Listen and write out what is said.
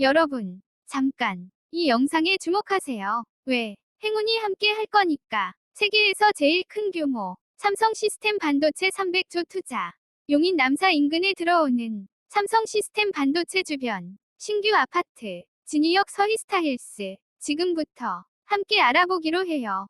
여러분, 잠깐 이 영상에 주목하세요. 왜? 행운이 함께 할 거니까. 세계에서 제일 큰 규모 삼성 시스템 반도체 300조 투자. 용인 남사 인근에 들어오는 삼성 시스템 반도체 주변 신규 아파트 진이역 서희스타힐스 지금부터 함께 알아보기로 해요.